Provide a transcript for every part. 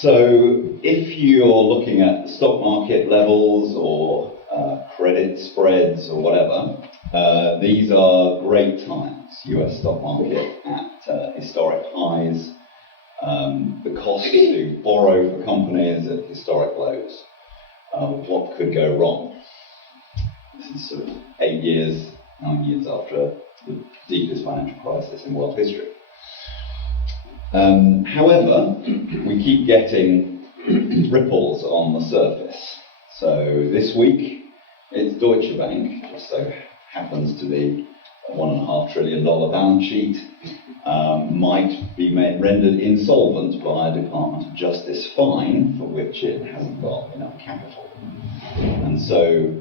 So if you're looking at the stock market levels or credit spreads or whatever, these are great times. US stock market at historic highs. The cost to borrow for companies at historic lows. What could go wrong? This is sort of 9 years after the deepest financial crisis in world history. However, we keep getting ripples on the surface. So this week, it's Deutsche Bank, just so happens to be a $1.5 trillion balance sheet, might be rendered insolvent by a Department of Justice fine for which it hasn't got enough capital. And so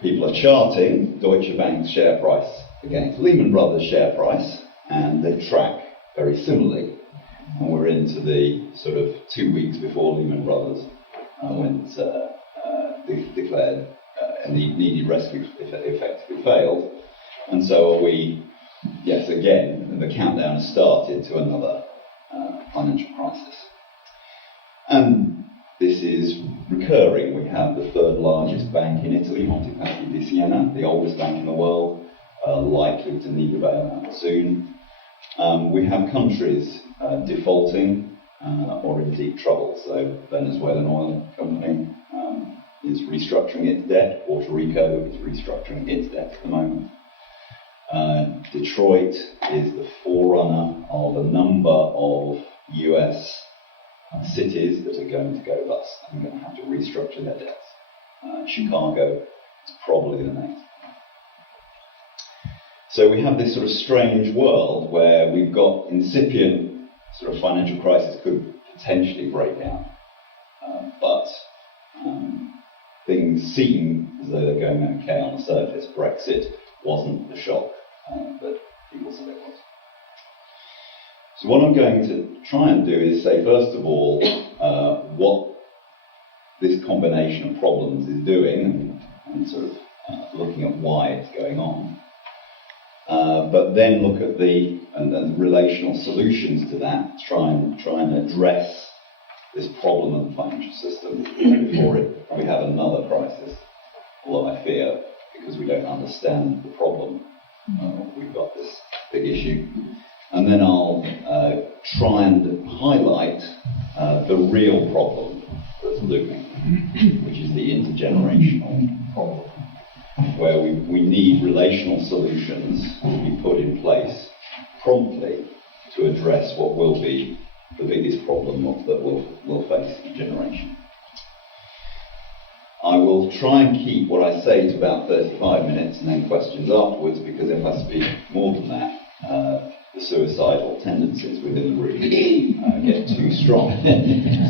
people are charting Deutsche Bank's share price against Lehman Brothers' share price, and they track very similarly. And we're into the sort of 2 weeks before Lehman Brothers declared and the needed rescue effectively failed. And so are we, yes, again, the countdown has started to another financial crisis. And this is recurring. We have the third largest bank in Italy, Monte Paschi di Siena, the oldest bank in the world, likely to need a bailout soon. We have countries defaulting or in deep trouble. So Venezuelan oil company is restructuring its debt. Puerto Rico is restructuring its debt at the moment. Detroit is the forerunner of a number of US cities that are going to go bust and going to have to restructure their debts. Chicago is probably the next. So we have this sort of strange world where we've got incipient sort of financial crisis could potentially break out, but things seem as though they're going okay on the surface. Brexit wasn't the shock that people said it was. So what I'm going to try and do is say, first of all, what this combination of problems is doing, and sort of looking at why it's going on. But then look at the relational solutions to that, try and address this problem of the financial system before we have another crisis. Although I fear, because we don't understand the problem, we've got this big issue. And then I'll try and highlight the real problem that's looming, which is the intergenerational problem, where we need relational solutions to be put in place promptly to address what will be the biggest problem that we'll face in a generation. I will try and keep what I say to about 35 minutes and then questions afterwards, because if I speak more than that, the suicidal tendencies within the room get too strong.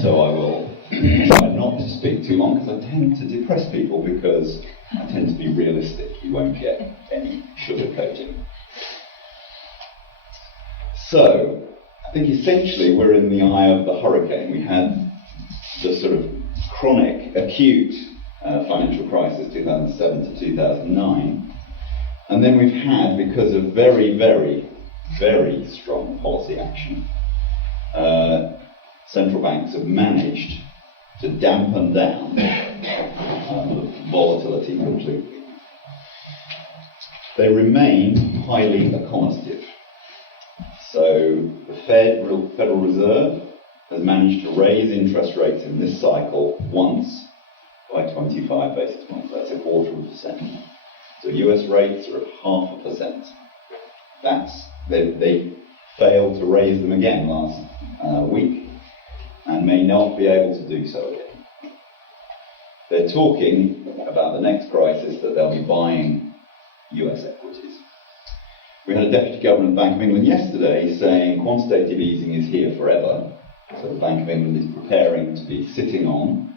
So I will try not to speak too long, because I tend to depress people because I tend to be realistic. You won't get any sugarcoating. So, I think essentially we're in the eye of the hurricane. We had the sort of chronic, acute financial crisis, 2007 to 2009. And then we've had, because of very, very, very strong policy action, central banks have managed to dampen down volatility completely. They remain highly accommodative. So the Federal Reserve has managed to raise interest rates in this cycle once by 25 basis points. That's 0.25%. So US rates are at 0.5%. They failed to raise them again last week and may not be able to do so again. They're talking about the next crisis that they'll be buying US equities. We had a Deputy Governor of the Bank of England yesterday saying quantitative easing is here forever. So the Bank of England is preparing to be sitting on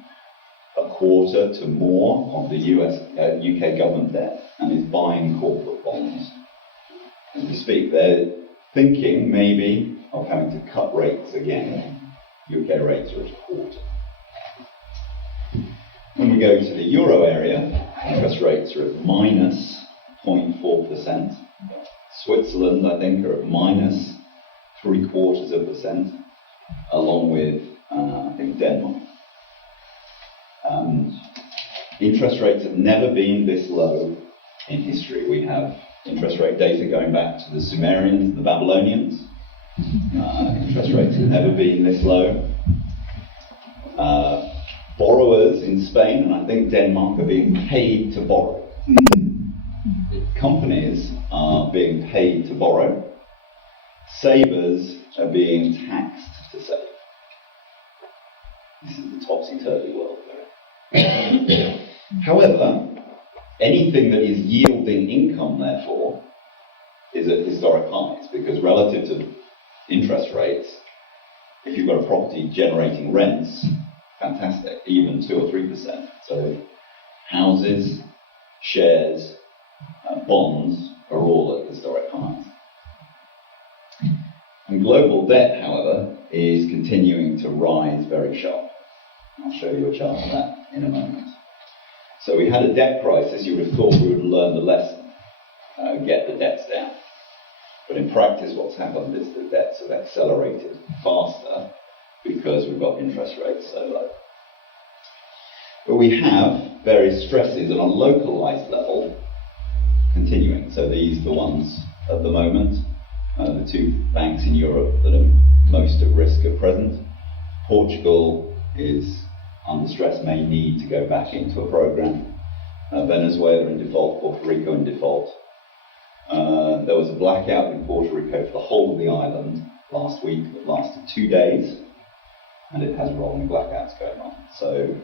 a quarter to more of the UK government debt and is buying corporate bonds. As we speak, they're thinking maybe of having to cut rates again. UK rates are at a quarter. When we go to the euro area, interest rates are at minus 0.4%. Switzerland, I think, are at minus 0.75%, along with I think Denmark. Interest rates have never been this low in history. We have interest rate data going back to the Sumerians, the Babylonians. Interest rates have never been this low. Borrowers in Spain, and I think Denmark, are being paid to borrow. Companies are being paid to borrow. Savers are being taxed to save. This is the topsy-turvy world. However, anything that is yielding income, therefore, is at historic highs, because relative to interest rates, if you've got a property generating rents, fantastic, even 2 or 3%. So houses, shares, bonds are all at historic highs. And global debt, however, is continuing to rise very sharply. I'll show you a chart of that in a moment. So we had a debt crisis. You would have thought we would have learned the lesson, get the debts down. But in practice, what's happened is the debts have accelerated faster because we've got interest rates so low. But we have various stresses on a localized level continuing. So these are the ones at the moment, the 2 banks in Europe that are most at risk at present. Portugal is under stress, may need to go back into a program. Venezuela in default, Puerto Rico in default. There was a blackout in Puerto Rico for the whole of the island last week that lasted 2 days, and it has rolling blackouts going on. So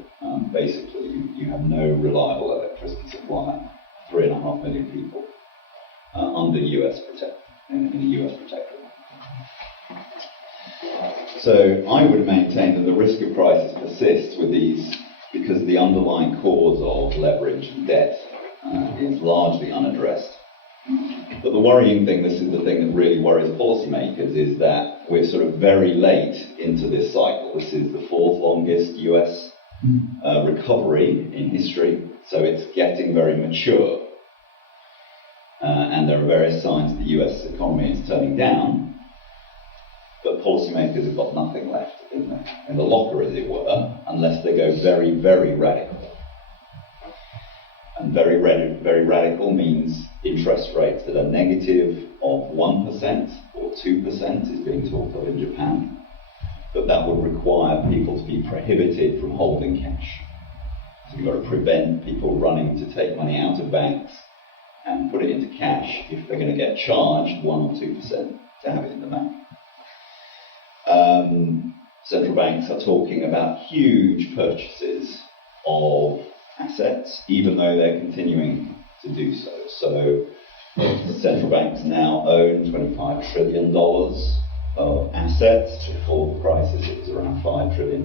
basically, you have no reliable electricity supply. 3.5 million people under US in the US protectorate. So I would maintain that the risk of crisis persists with these because the underlying cause of leverage and debt is largely unaddressed. But the worrying thing, this is the thing that really worries policymakers, is that we're sort of very late into this cycle. This is the 4th longest US recovery in history, so it's getting very mature. And there are various signs the US economy is turning down. But policymakers have got nothing left in the locker, as it were, unless they go very, very radical. And very radical means interest rates that are negative of 1% or 2% is being talked of in Japan. But that would require people to be prohibited from holding cash. So you've got to prevent people running to take money out of banks and put it into cash if they're going to get charged 1 or 2% to have it in the bank. Central banks are talking about huge purchases of assets, even though they're continuing to do so. So central banks now own $25 trillion of assets. Before the crisis, it was around $5 trillion.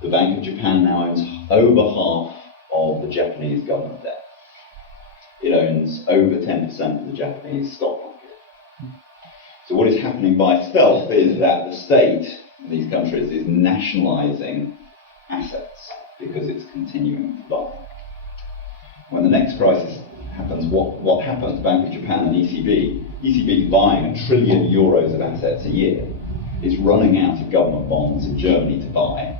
The Bank of Japan now owns over half of the Japanese government debt. It owns over 10% of the Japanese stock market. So what is happening by stealth is that the state in these countries is nationalizing assets because it's continuing to buy. When the next crisis happens, what happens? Bank of Japan and ECB is buying €1 trillion of assets a year. It's running out of government bonds in Germany to buy.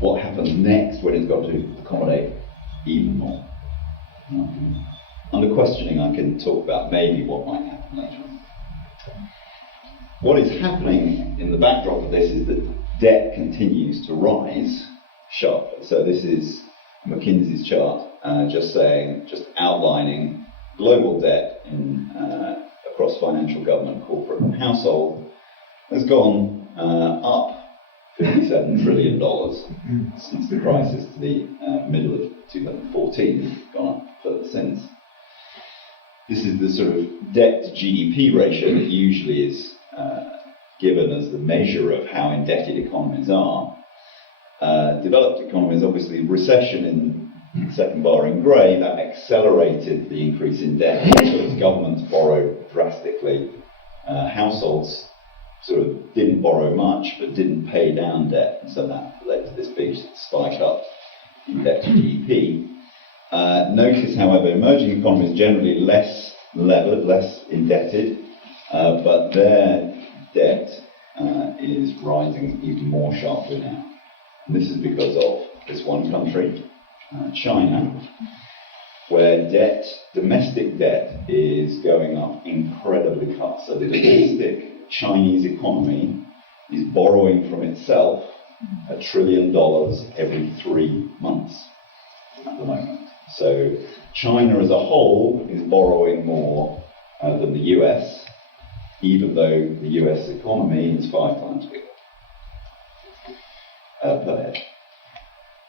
What happens next when it's got to accommodate even more? Under questioning, I can talk about maybe what might happen later on. What is happening in the backdrop of this is that debt continues to rise sharply. So this is McKinsey's chart, just outlining global debt across financial, government, corporate, and household has gone up $57 trillion since the crisis to the middle of 2014. It's gone up further since. This is the sort of debt to GDP ratio that usually is given as the measure of how indebted economies are. Developed economies, obviously, recession in the second bar in grey, that accelerated the increase in debt because governments borrowed drastically. Households sort of didn't borrow much but didn't pay down debt, and so that led to this big spike up in debt to GDP. Notice, however, emerging economies generally less levered, less indebted, but their debt is rising even more sharply now. And this is because of this one country, China, where domestic debt is going up incredibly fast. So the domestic Chinese economy is borrowing from itself $1 trillion every 3 months at the moment. So China as a whole is borrowing more than the US, even though the US economy is 5 times bigger per head.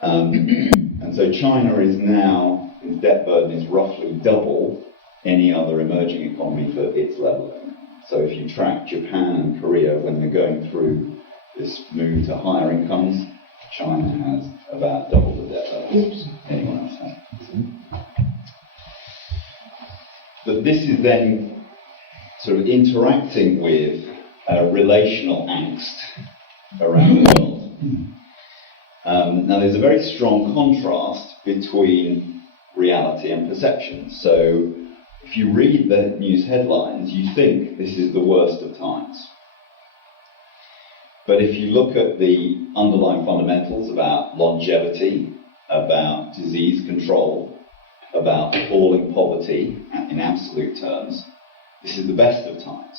And so China is now, its debt burden is roughly double any other emerging economy for its level. So if you track Japan and Korea when they're going through this move to higher incomes, China has about double the debt levels anyone else has. But this is then sort of interacting with relational angst around the world. Now there's a very strong contrast between reality and perception. So if you read the news headlines, you think this is the worst of times. But if you look at the underlying fundamentals about longevity, about disease control, about falling poverty in absolute terms, this is the best of times.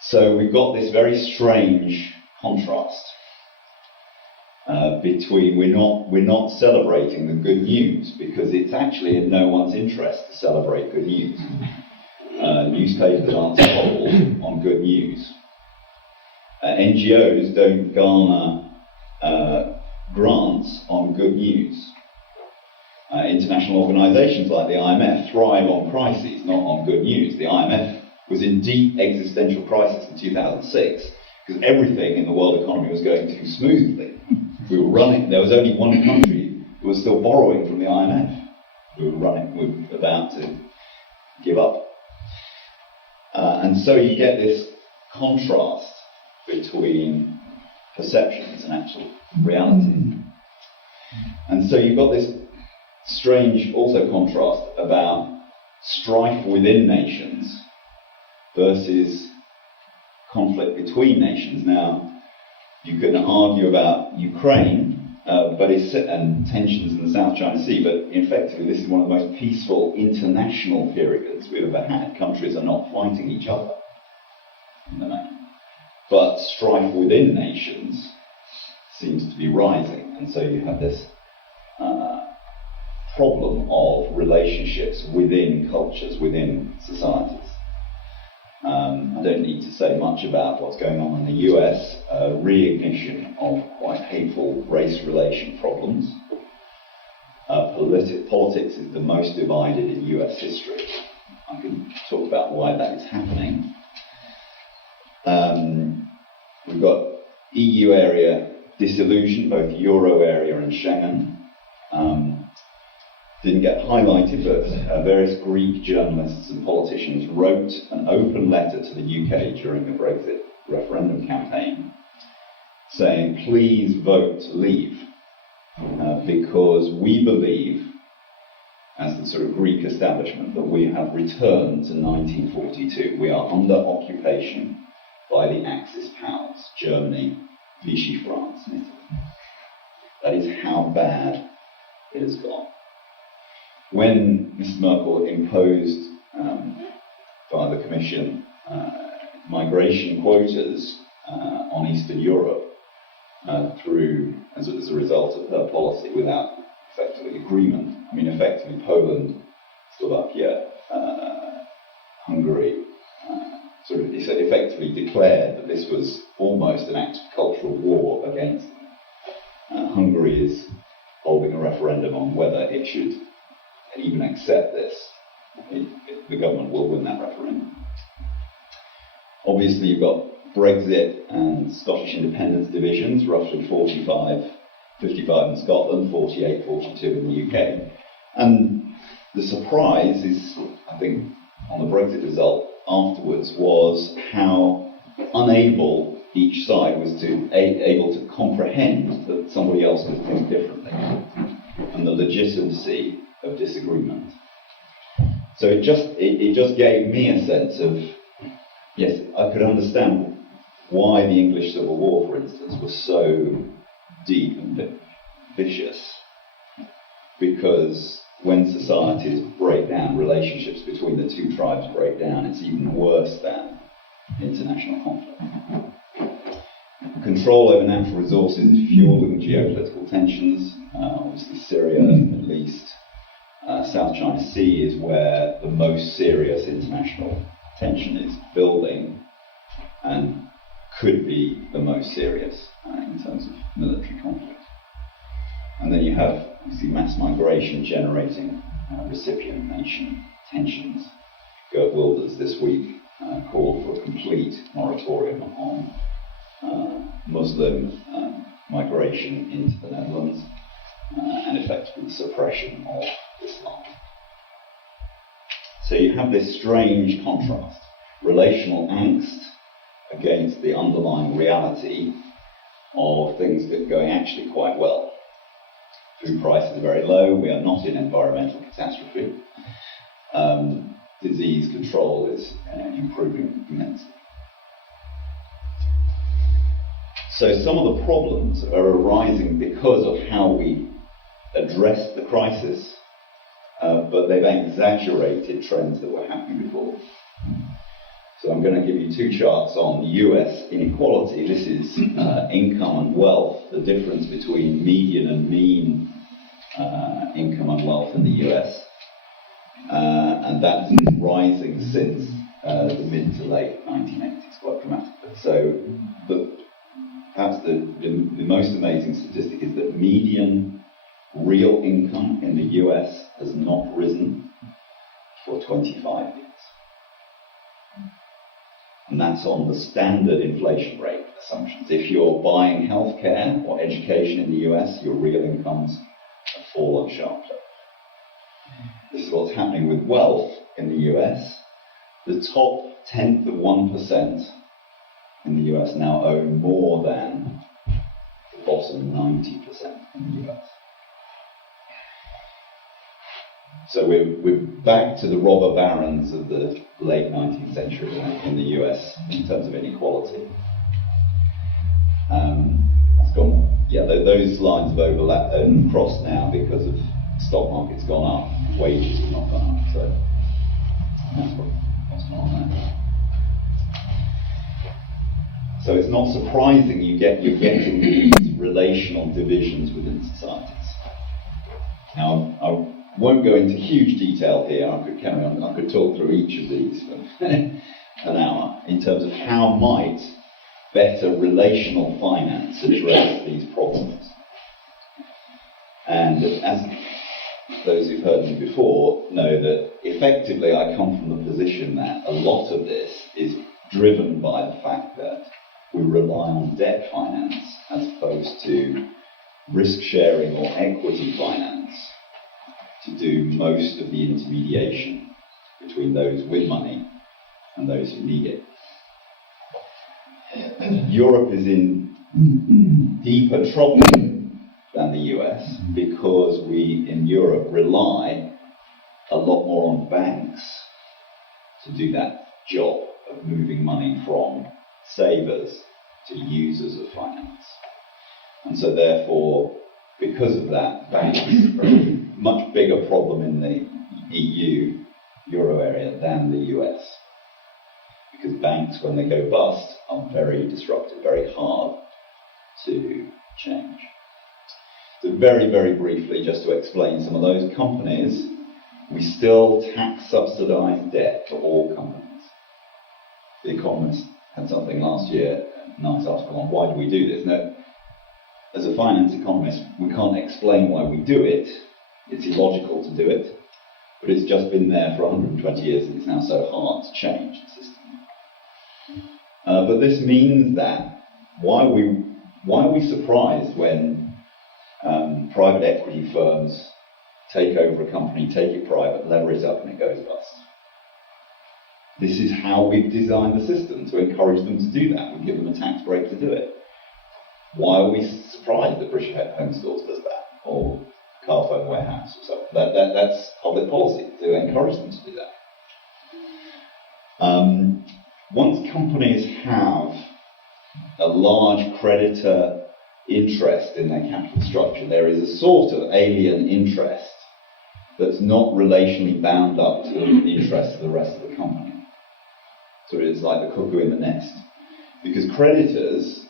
So we've got this very strange contrast between we're not celebrating the good news because it's actually in no one's interest to celebrate good news. Newspapers aren't sold on good news. NGOs don't garner grants on good news. International organisations like the IMF thrive on crises, not on good news. The IMF was in deep existential crisis in 2006 because everything in the world economy was going too smoothly. We were running, there was only one country who was still borrowing from the IMF. We were about to give up. And so you get this contrast between perceptions and actual reality. And so you've got this strange also contrast about strife within nations versus conflict between nations. Now, you can argue about Ukraine and tensions in the South China Sea, but effectively this is one of the most peaceful international periods we've ever had. Countries are not fighting each other in the main. But strife within nations seems to be rising, and so you have this problem of relationships within cultures, within societies. I don't need to say much about what's going on in the US, reignition of quite hateful race relation problems. Politics is the most divided in US history. I can talk about why that is happening. We've got EU area disillusion, both Euro area and Schengen. Didn't get highlighted, but various Greek journalists and politicians wrote an open letter to the UK during the Brexit referendum campaign saying, please vote to leave, because we believe, as the sort of Greek establishment, that we have returned to 1942. We are under occupation by the Axis powers, Germany, Vichy France, and Italy. That is how bad it has got. When Mrs. Merkel imposed, by the Commission, migration quotas on Eastern Europe through, as a result of her policy, without effectively agreement. I mean, effectively Poland, Slovakia, Hungary, sort of effectively declared that this was almost an act of cultural war against them. Hungary is holding a referendum on whether it should even accept this. The government will win that referendum. Obviously, you've got Brexit and Scottish independence divisions, roughly 45, 55 in Scotland, 48, 42 in the UK. And the surprise is, I think, on the Brexit result afterwards, was how unable each side was able to comprehend that somebody else could think differently, and the legitimacy of disagreement. So it just gave me a sense of yes, I could understand why the English Civil War, for instance, was so deep and vicious, because when societies break down, relationships between the two tribes break down, it's even worse than international conflict. Control over natural resources is fueling geopolitical tensions. Obviously Syria, Middle East, South China Sea is where the most serious international tension is building and could be the most serious in terms of military conflict. And then you have, obviously, mass migration generating recipient nation tensions. Geert Wilders this week called for a complete moratorium on Muslim migration into the Netherlands and effectively suppression of Islam. So you have this strange contrast, relational angst against the underlying reality of things that are going actually quite well. Food prices are very low, we are not in environmental catastrophe. Disease control is improving immensely. So some of the problems are arising because of how we address the crisis, but they've exaggerated trends that were happening before. So I'm going to give you two charts on US inequality. This is income and wealth, the difference between median and mean income and wealth in the US. And that's rising since the mid to late 1980s, quite dramatically. So perhaps the most amazing statistic is that median real income in the US has not risen for 25 years. And that's on the standard inflation rate assumptions. If you're buying healthcare or education in the US, your real incomes have fallen sharply. This is what's happening with wealth in the US. The top 10th of 1% in the US now own more than the bottom 90% in the US. So we're back to the robber barons of the late 19th century in the US in terms of inequality. It's gone, those lines have overlapped and crossed now because of the stock market's gone up, wages have not gone up, so that's what's going on there. So it's not surprising you're getting these relational divisions within societies. Now, I won't go into huge detail here. I could carry on. I could talk through each of these for an hour in terms of how might better relational finance address these problems. And as those who've heard me before know that effectively I come from the position that a lot of this is driven by the fact that we rely on debt finance as opposed to risk sharing or equity finance to do most of the intermediation between those with money and those who need it. Europe is in deeper trouble than the US because we in Europe rely a lot more on banks to do that job of moving money from savers to users of finance. And so therefore, because of that, banks are a much bigger problem in the EU, Euro area, than the US. Because banks, when they go bust, are very disruptive, very hard to change. So very, very briefly, just to explain some of those companies, we still tax subsidise debt for all companies. The Economist had something last year, a nice article on why do we do this. Now, as a finance economist, we can't explain why we do it. It's illogical to do it, but it's just been there for 120 years and it's now so hard to change the system. But this means that why are we surprised when private equity firms take over a company, take it private, lever it up and it goes bust? This is how we've designed the system, to encourage them to do that. We give them a tax break to do it. Why are we surprised that British Home Stores does that, or Carphone Warehouse or something? That's public policy, to encourage them to do that. once companies have a large creditor interest in their capital structure, there is a sort of alien interest that's not relationally bound up to the interests of the rest of the company. So it's like the cuckoo in the nest. Because creditors,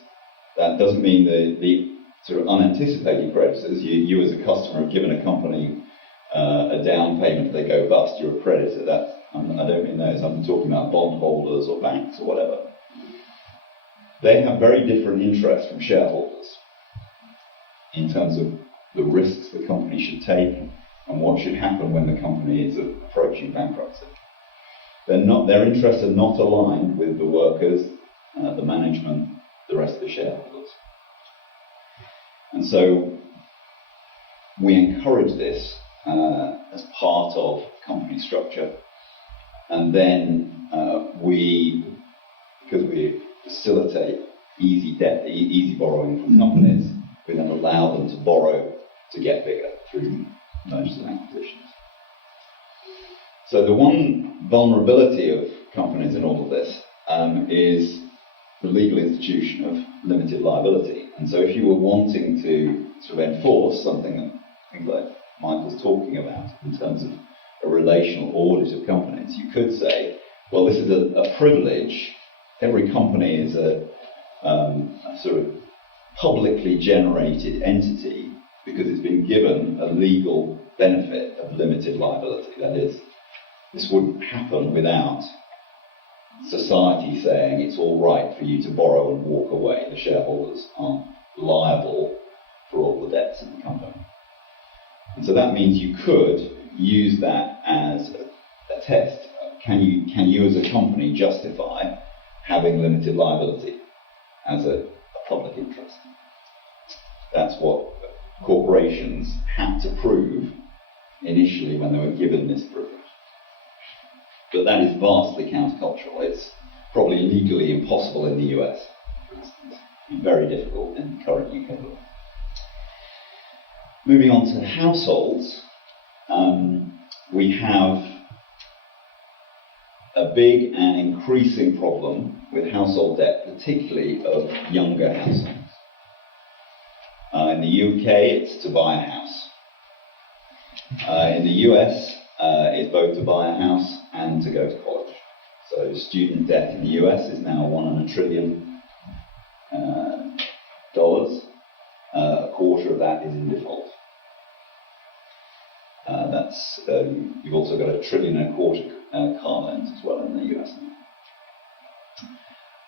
that doesn't mean the sort of unanticipated creditors. You as a customer have given a company a down payment if they go bust, you're a creditor. I don't mean those, I'm talking about bondholders or banks or whatever. They have very different interests from shareholders in terms of the risks the company should take and what should happen when the company is approaching bankruptcy. Their interests are not aligned with the workers, the management, the rest of the shareholders. And so we encourage this as part of company structure. And then because we facilitate easy borrowing from companies, we then allow them to borrow to get bigger through mergers and acquisitions. So the one vulnerability of companies in all of this is the legal institution of limited liability. And so if you were wanting to sort of enforce something that things like Mike was talking about in terms of a relational audit of companies, you could say, well, this is a privilege. Every company is a sort of publicly generated entity because it's been given a legal benefit of limited liability. That is, this wouldn't happen without society saying it's all right for you to borrow and walk away. The shareholders aren't liable for all the debts in the company. And so that means you could use that as a test. Can you as a company justify having limited liability as a public interest? That's what corporations had to prove initially when they were given this privilege. But that is vastly countercultural. It's probably legally impossible in the US, for instance. It's very difficult in current UK law. Moving on to households, we have a big and increasing problem with household debt, particularly of younger households. In the UK, it's to buy a house. In the US, it's both to buy a house and to go to college. So student debt in the US is now $1 trillion. A quarter of that is in default. You've also got $1.25 trillion car loans as well in the US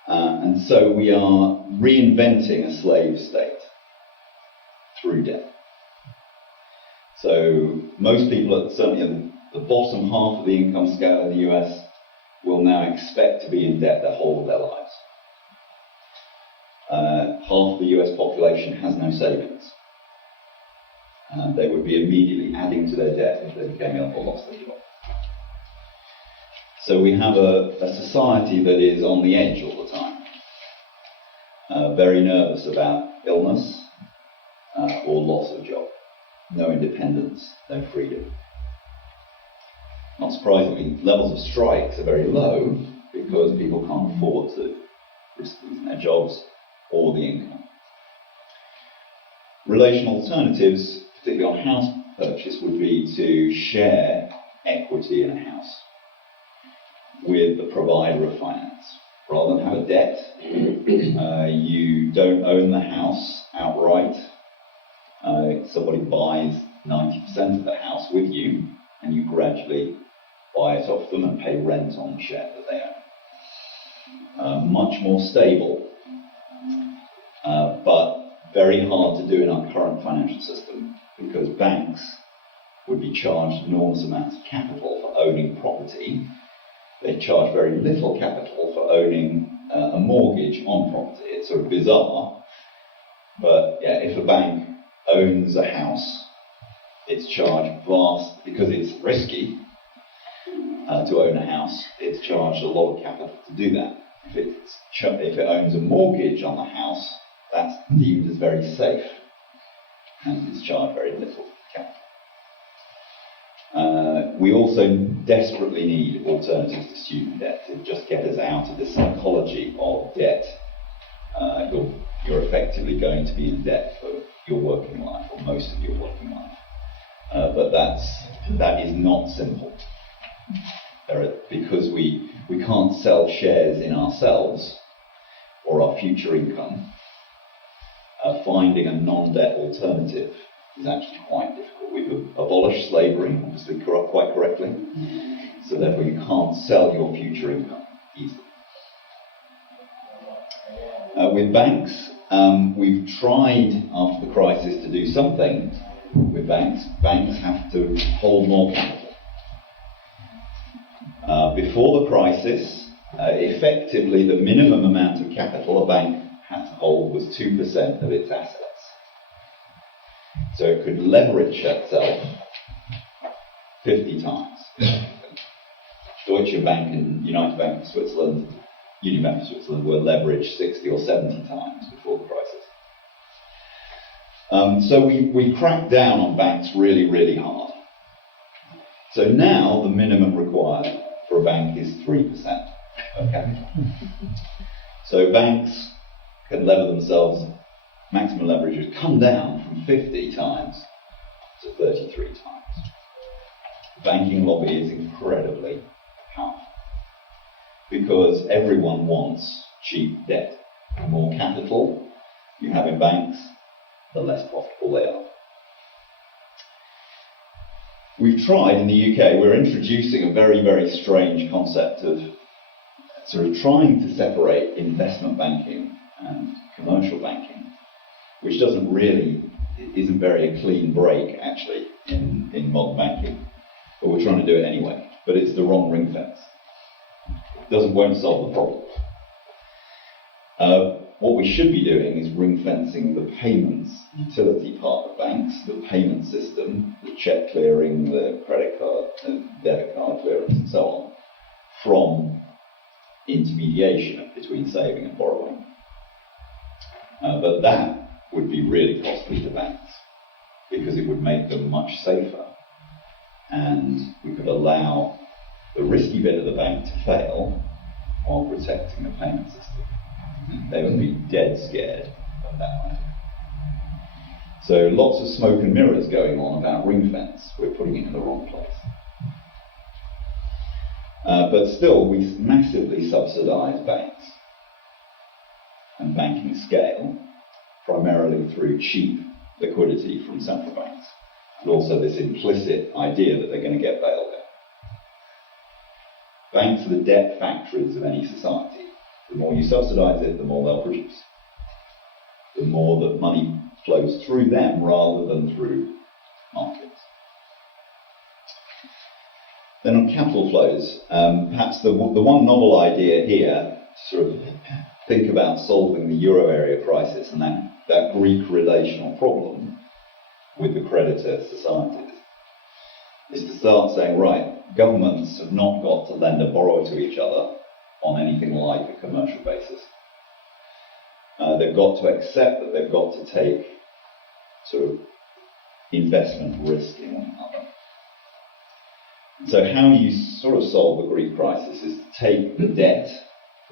now. And so we are reinventing a slave state through debt. So most people, certainly at the bottom half of the income scale in the US, will now expect to be in debt the whole of their lives. Half of the US population has no savings. They would be immediately adding to their debt if they became ill or lost their job. So we have a society that is on the edge all the time, very nervous about illness or loss of job. No independence, no freedom. Not surprisingly, levels of strikes are very low because people can't afford to risk losing their jobs or the income. Relational alternatives, particularly on house purchase, would be to share equity in a house with the provider of finance. Rather than have a debt, you don't own the house outright. Somebody buys 90% of the house with you, and you gradually buy it off them and pay rent on the share that they own. Much more stable, but very hard to do in our current financial system because banks would be charged enormous amounts of capital for owning property. They charge very little capital for owning a mortgage on property. It's sort of bizarre, but yeah, if a bank owns a house, it's charged because it's risky to own a house, it's charged a lot of capital to do that. If it owns a mortgage on the house, that's deemed as very safe and it's charged very little capital. We also desperately need alternatives to student debt to just get us out of the psychology of debt. You're effectively going to be in debt for your working life, or most of your working life. But that is not simple. Because we can't sell shares in ourselves or our future income, finding a non-debt alternative is actually quite difficult. We've abolished slavery, obviously quite correctly, so therefore you can't sell your future income easily. With banks, we've tried after the crisis to do something with banks. Banks have to hold more capital. Before the crisis, effectively the minimum amount of capital a bank had to hold was 2% of its assets. So it could leverage itself 50 times. Deutsche Bank and United Bank of Switzerland, Union Bank of Switzerland were leveraged 60 or 70 times before the crisis. So we cracked down on banks really, really hard. So now the minimum required for a bank is 3% of capital. So banks can lever themselves, maximum leverage has come down from 50 times to 33 times. The banking lobby is incredibly powerful because everyone wants cheap debt. The more capital you have in banks, the less profitable they are. We've tried in the UK, we're introducing a very, very strange concept of sort of trying to separate investment banking and commercial banking, which isn't very a clean break actually in modern banking, but we're trying to do it anyway. But it's the wrong ring fence. It won't solve the problem. What we should be doing is ring fencing the payments utility part of banks, the payment system, the check clearing, the credit card and debit card clearance and so on, from intermediation between saving and borrowing. But that would be really costly to banks because it would make them much safer, and we could allow the risky bit of the bank to fail while protecting the payment system. They would be dead scared of that one. So lots of smoke and mirrors going on about ring fence. We're putting it in the wrong place. But still, we massively subsidise banks and banking scale, primarily through cheap liquidity from central banks, and also this implicit idea that they're going to get bailed out. Banks are the debt factories of any society. The more you subsidise it, the more they'll produce. The more that money flows through them rather than through markets. Then on capital flows, perhaps the one novel idea here, to sort of think about solving the euro area crisis and that Greek relational problem with the creditor societies, is to start saying, right, governments have not got to lend or borrow to each other on anything like a commercial basis. They've got to accept that they've got to take sort of investment risk in one another. So how you sort of solve the Greek crisis is to take the debt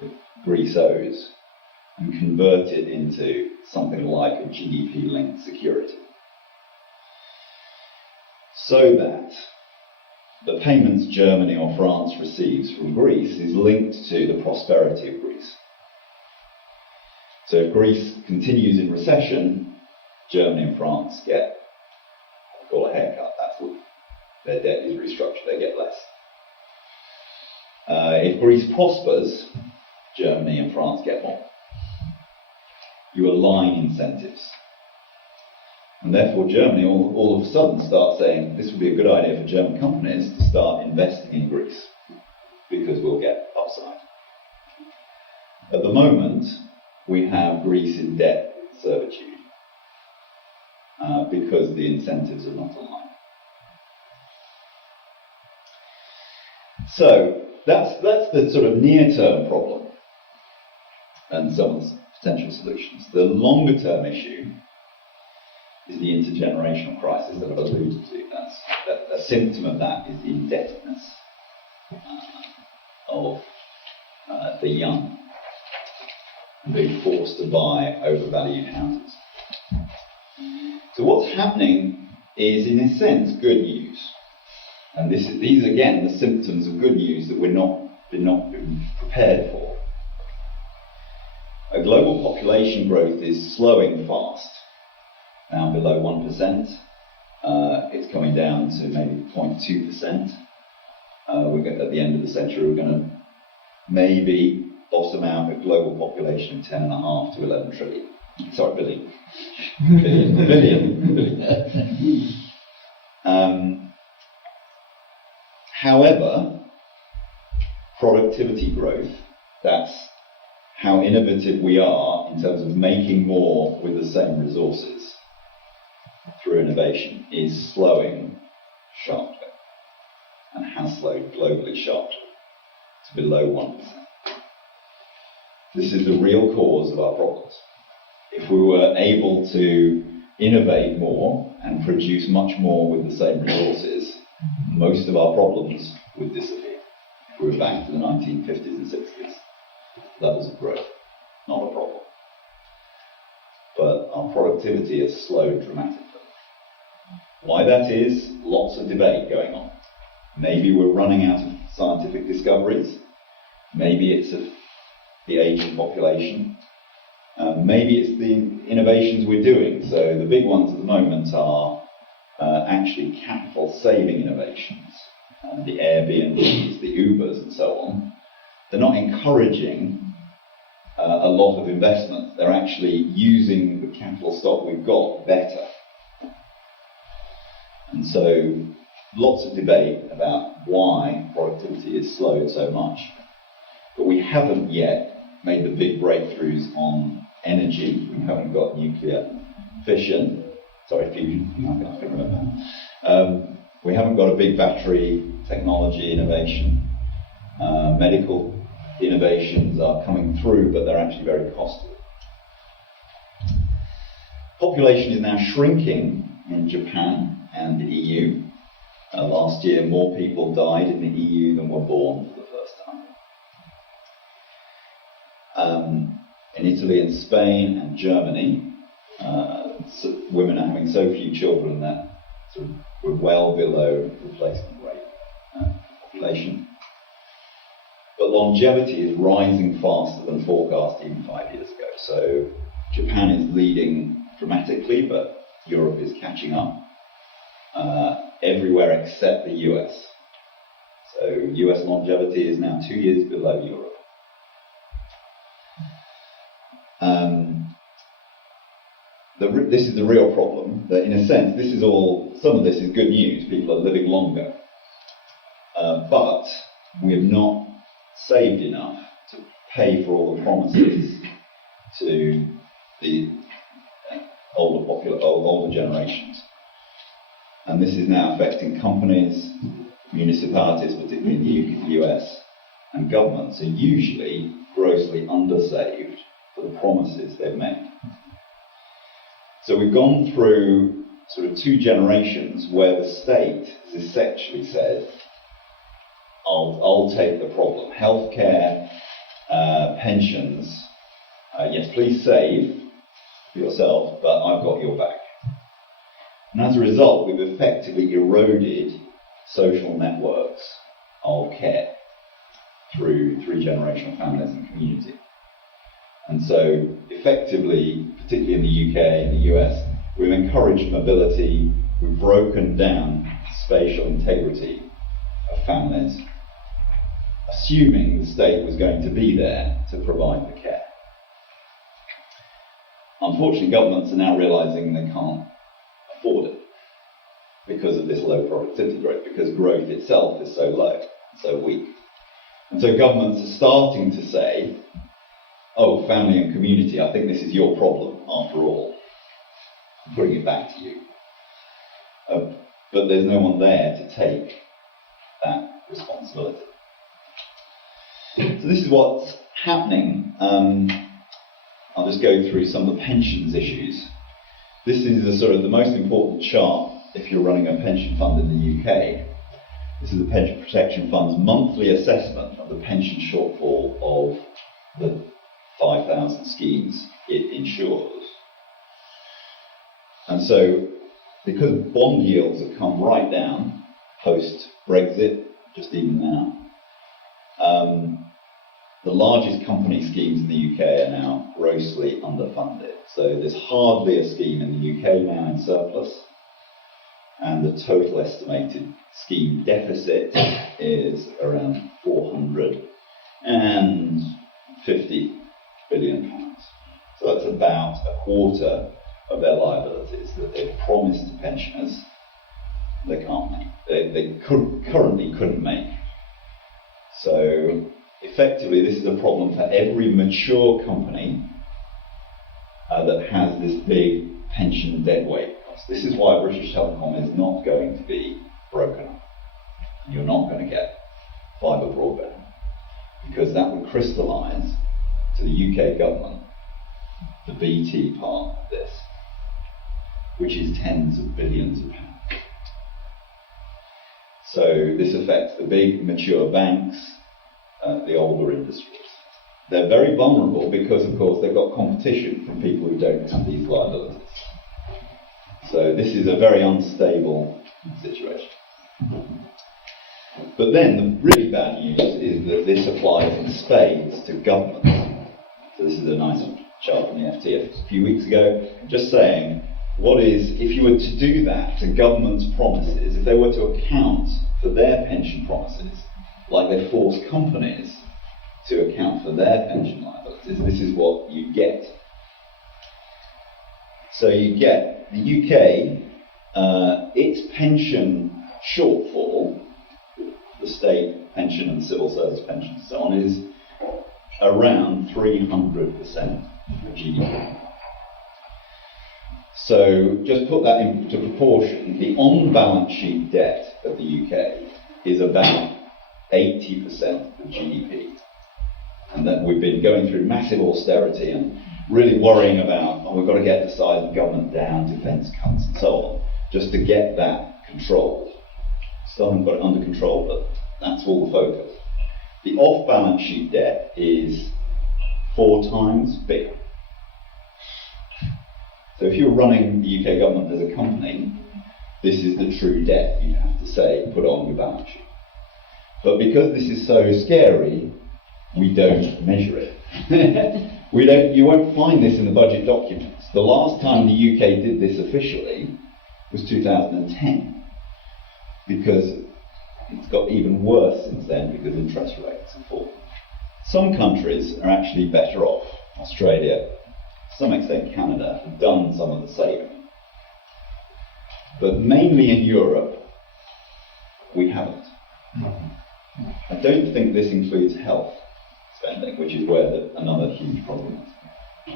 that Greece owes and convert it into something like a GDP-linked security, so that the payments Germany or France receives from Greece is linked to the prosperity of Greece. So if Greece continues in recession, Germany and France get what we call a haircut. That's what their debt is restructured, they get less. If Greece prospers, Germany and France get more. You align incentives. And therefore Germany all of a sudden starts saying this would be a good idea for German companies to start investing in Greece because we'll get upside. At the moment, we have Greece in debt servitude because the incentives are not aligned. So that's the sort of near-term problem and some of the potential solutions. The longer-term issue is the intergenerational crisis that I've alluded to. That's symptom of that is the indebtedness of the young and being forced to buy overvalued houses. So what's happening is, in a sense, good news. And these are, again, the symptoms of good news that we're not been prepared for. Global population growth is slowing fast, now below 1%. It's coming down to maybe 0.2%. At the end of the century, we're going to maybe bottom out a global population of 10.5 to 11 trillion. Sorry, billion. billion. However, productivity growth, that's how innovative we are in terms of making more with the same resources through innovation, is slowing sharply, and has slowed globally sharply to below 1%. This is the real cause of our problems. If we were able to innovate more and produce much more with the same resources, most of our problems would disappear. If we were back to the 1950s and 60s, levels of growth, not a problem. But our productivity has slowed dramatically. Why that is, lots of debate going on. Maybe we're running out of scientific discoveries. Maybe it's the aging population. Maybe it's the innovations we're doing. So the big ones at the moment are actually capital-saving innovations. The Airbnbs, the Ubers and so on. They're not encouraging a lot of investment. They're actually using the capital stock we've got better. And so lots of debate about why productivity is slowed so much. But we haven't yet made the big breakthroughs on energy. We haven't got nuclear fusion. I can remember. We haven't got a big battery technology innovation. Medical innovations are coming through, but they're actually very costly. Population is now shrinking in Japan and the EU. Last year, more people died in the EU than were born for the first time. In Italy and Spain and Germany, women are having so few children that we're well below replacement rate population. But longevity is rising faster than forecast even 5 years ago. So Japan is leading dramatically, but Europe is catching up everywhere except the US. So US longevity is now 2 years below Europe. This is the real problem, that in a sense, some of this is good news. People are living longer. But we have not saved enough to pay for all the promises to the older generations. And this is now affecting companies, municipalities, particularly in the US, and governments are usually grossly undersaved for the promises they've made. So we've gone through sort of 2 generations where the state has essentially said, I'll take the problem. Healthcare, pensions, yes, please save for yourself, but I've got your back. And as a result, we've effectively eroded social networks of care through 3-generational families and community. And so, effectively, particularly in the UK and the US, we've encouraged mobility, we've broken down spatial integrity of families, assuming the state was going to be there to provide the care. Unfortunately, governments are now realising they can't afford it because of this low productivity growth, because growth itself is so low, so weak. And so governments are starting to say, oh, family and community, I think this is your problem after all. I'm putting it back to you. But there's no one there to take that responsibility. So this is what's happening. I'll just go through some of the pensions issues. This is the most important chart if you're running a pension fund in the UK, this is the Pension Protection Fund's monthly assessment of the pension shortfall of the 5,000 schemes it insures. And so, because bond yields have come right down post-Brexit, just even now, the largest company schemes in the UK are now grossly underfunded. So there's hardly a scheme in the UK now in surplus, and the total estimated scheme deficit is around £450 billion. So that's about a quarter of their liabilities that they've promised to pensioners they can't make. They currently couldn't make. So effectively, this is a problem for every mature company that has this big pension deadweight cost. This is why British Telecom is not going to be broken up. You're not going to get fibre broadband, because that would crystallise to the UK government the BT part of this, which is tens of billions of pounds. So this affects the big mature banks, the older industries. They're very vulnerable because, of course, they've got competition from people who don't have these liabilities. So this is a very unstable situation. But then the really bad news is that this applies in spades to governments. So this is a nice chart from the FT a few weeks ago, just saying, what is, if you were to do that to governments' promises, if they were to account for their pension promises, like they force companies to account for their pension liabilities, this is what you get. So you get the UK, its pension shortfall, the state pension and civil service pension and so on, is around 300% of GDP. So just put that into proportion, the on-balance sheet debt of the UK is about 80% of GDP. And that we've been going through massive austerity and really worrying about, oh, we've got to get the size of government down, defence cuts and so on, just to get that controlled. Still haven't got it under control, but that's all the focus. The off-balance sheet debt is 4 times bigger. So if you're running the UK government as a company, this is the true debt you have to say, put on your balance sheet. But because this is so scary, we don't measure it. You won't find this in the budget documents. The last time the UK did this officially was 2010, because it's got even worse since then because interest rates have fallen. Some countries are actually better off. Australia, to some extent Canada, have done some of the saving. But mainly in Europe, we haven't. I don't think this includes health spending, which is where another huge problem is.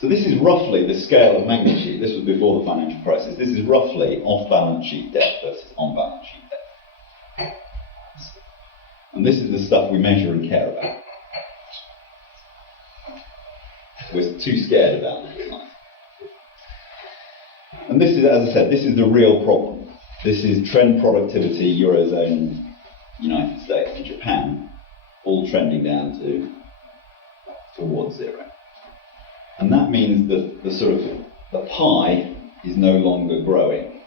So this is roughly the scale of magnitude. This was before the financial crisis. This is roughly off-balance sheet debt versus on-balance sheet debt. And this is the stuff we measure and care about. We're too scared about it. And this is, as I said, this is the real problem. This is trend productivity, Eurozone, United States and Japan, all trending down towards zero. And that means that the pie is no longer growing.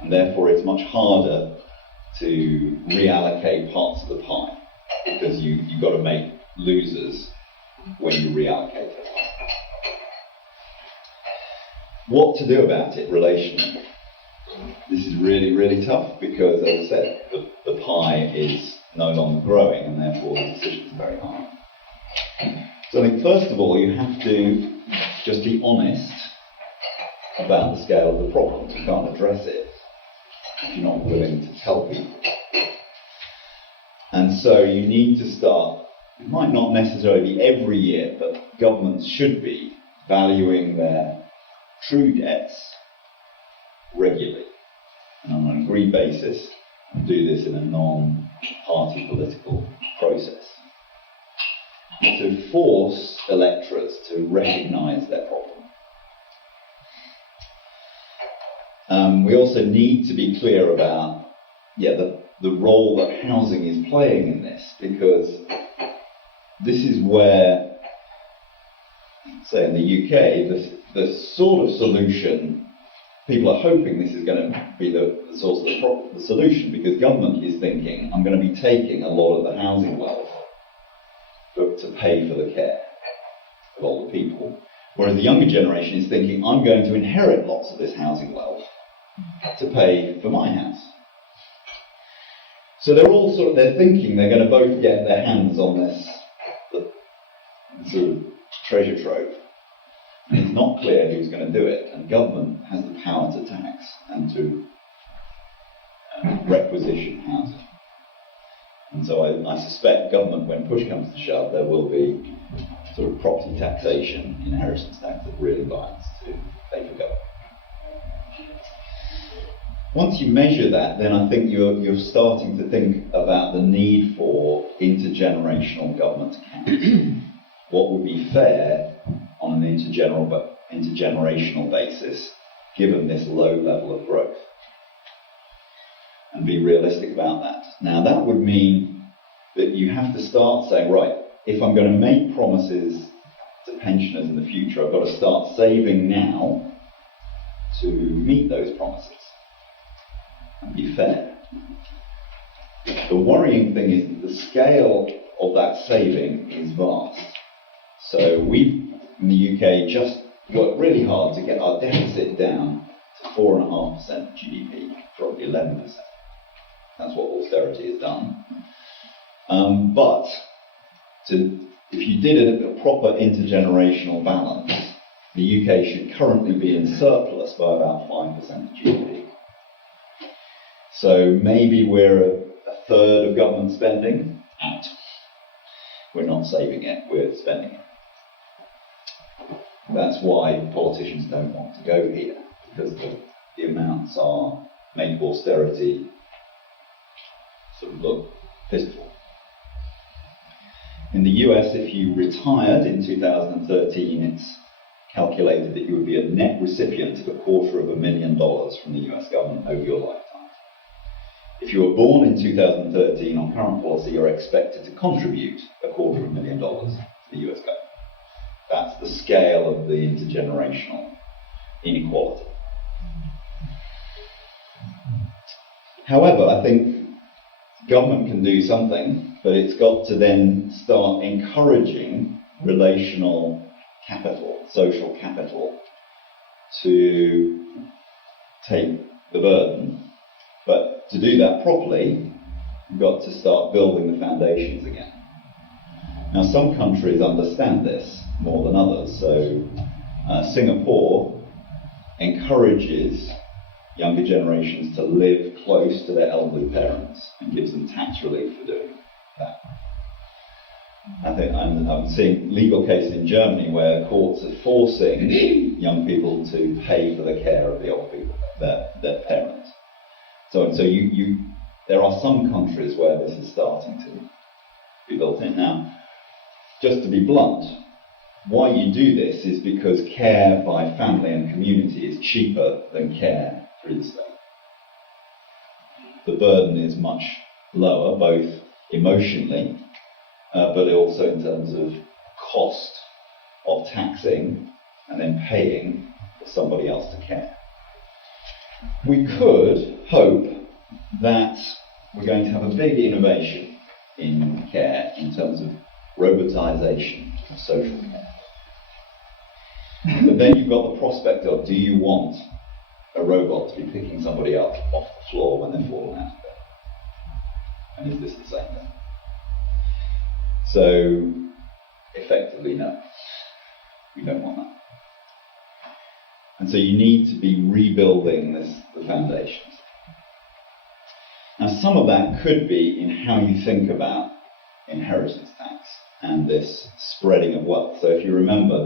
And therefore it's much harder to reallocate parts of the pie, because you've got to make losers when you reallocate it. What to do about it relationally? This is really, really tough because, as I said, the pie is no longer growing, and therefore the decision is very hard. So I think first of all you have to just be honest about the scale of the problem. You can't address it if you're not willing to tell people. And so you need to start, it might not necessarily be every year, but governments should be valuing their true debts regularly and on an agreed basis, and do this in a non-party political process, to force electorates to recognise their problem. We also need to be clear about the role that housing is playing in this, because this is where, say in the UK, the sort of solution, people are hoping this is going to be the source of the solution, because government is thinking, I'm going to be taking a lot of the housing wealth to pay for the care of older people. Whereas the younger generation is thinking, I'm going to inherit lots of this housing wealth to pay for my house. So they're thinking they're going to both get their hands on this sort of treasure trove. And it's not clear who's going to do it, and government has the power to tax and to requisition housing. And so I suspect government, when push comes to shove, there will be sort of property taxation, inheritance tax that really binds to pay for government. Once you measure that, then I think you're starting to think about the need for intergenerational government accounts. What would be fair on an intergenerational basis, given this low level of growth? And be realistic about that. Now, that would mean that you have to start saying, right, if I'm going to make promises to pensioners in the future, I've got to start saving now to meet those promises and be fair. The worrying thing is that the scale of that saving is vast. So we've, in the UK, just worked really hard to get our deficit down to 4.5% GDP from 11%. That's what austerity has done. But if you did a proper intergenerational balance, the UK should currently be in surplus by about 5% of GDP. So maybe we're a third of government spending out. We're not saving it, we're spending it. That's why politicians don't want to go here, because the amounts make austerity sort of look pitiful. In the US, if you retired in 2013, it's calculated that you would be a net recipient of $250,000 from the US government over your lifetime. If you were born in 2013 on current policy, you're expected to contribute $250,000 to the US government. That's the scale of the intergenerational inequality. However, I think government can do something, but it's got to then start encouraging relational capital, social capital, to take the burden. But to do that properly, you've got to start building the foundations again. Now, some countries understand this more than others. So Singapore encourages younger generations to live close to their elderly parents and gives them tax relief for doing that. I think I'm seeing legal cases in Germany where courts are forcing young people to pay for the care of the old people, their parents. So there are some countries where this is starting to be built in. Now, just to be blunt, why you do this is because care by family and community is cheaper than care through the state. The burden is much lower, both emotionally, but also in terms of cost of taxing and then paying for somebody else to care. We could hope that we're going to have a big innovation in care in terms of robotisation of social care. But then you've got the prospect of, do you want a robot to be picking somebody up off the floor when they're falling out of bed? And is this the same thing? So, effectively, no. We don't want that. And so you need to be rebuilding the foundations. Now, some of that could be in how you think about inheritance tax and this spreading of wealth. So if you remember,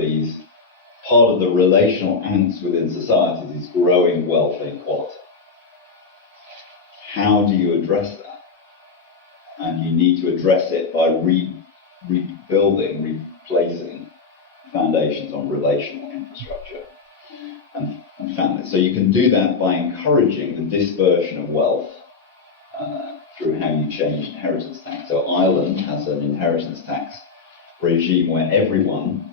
part of the relational angst within societies is growing wealth inequality. How do you address that? And you need to address it by rebuilding, replacing foundations on relational infrastructure and families. So you can do that by encouraging the dispersion of wealth through how you change inheritance tax. So Ireland has an inheritance tax regime where everyone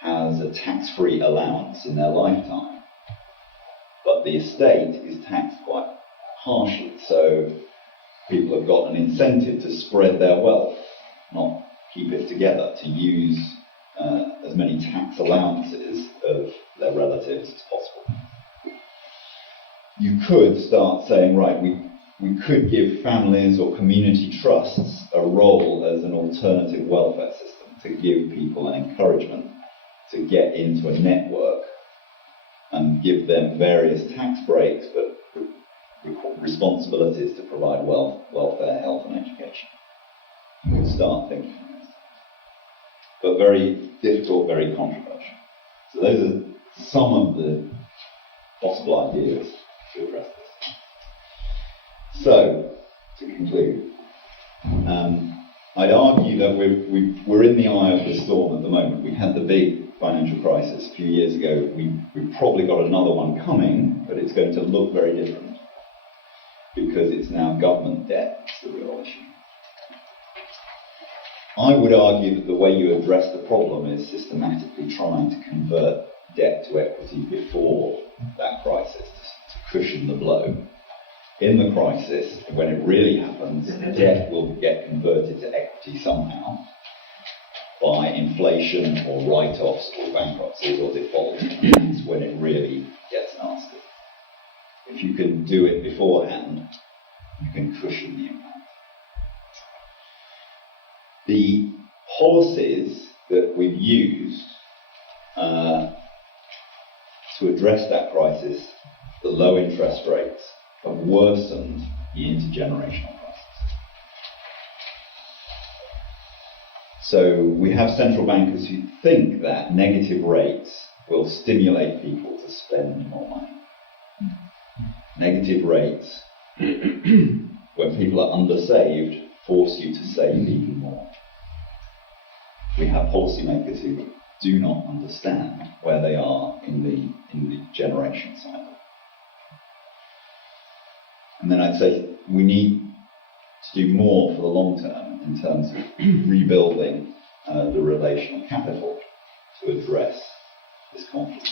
has a tax-free allowance in their lifetime, but the estate is taxed quite harshly. So people have got an incentive to spread their wealth, not keep it together, to use as many tax allowances of their relatives as possible. You could start saying, right, we could give families or community trusts a role as an alternative welfare system to give people an encouragement to get into a network and give them various tax breaks, but responsibilities to provide welfare, health and education. You could start thinking of this. But very difficult, very controversial. So those are some of the possible ideas to address this. So, to conclude, I'd argue that we're in the eye of the storm at the moment. We had the big financial crisis a few years ago. We've probably got another one coming, but it's going to look very different because it's now government debt that's the real issue. I would argue that the way you address the problem is systematically trying to convert debt to equity before that crisis to cushion the blow. In the crisis, when it really happens, debt will get converted to equity somehow by inflation or write-offs or bankruptcies or defaults. That's when it really gets nasty. If you can do it beforehand, you can cushion the impact. The policies that we've used to address that crisis, the low interest rates, have worsened the intergenerational crisis. So we have central bankers who think that negative rates will stimulate people to spend more money. Negative rates, when people are undersaved, force you to save even more. We have policymakers who do not understand where they are in the generation cycle. And then I'd say we need to do more for the long term in terms of rebuilding the relational capital to address this conflict.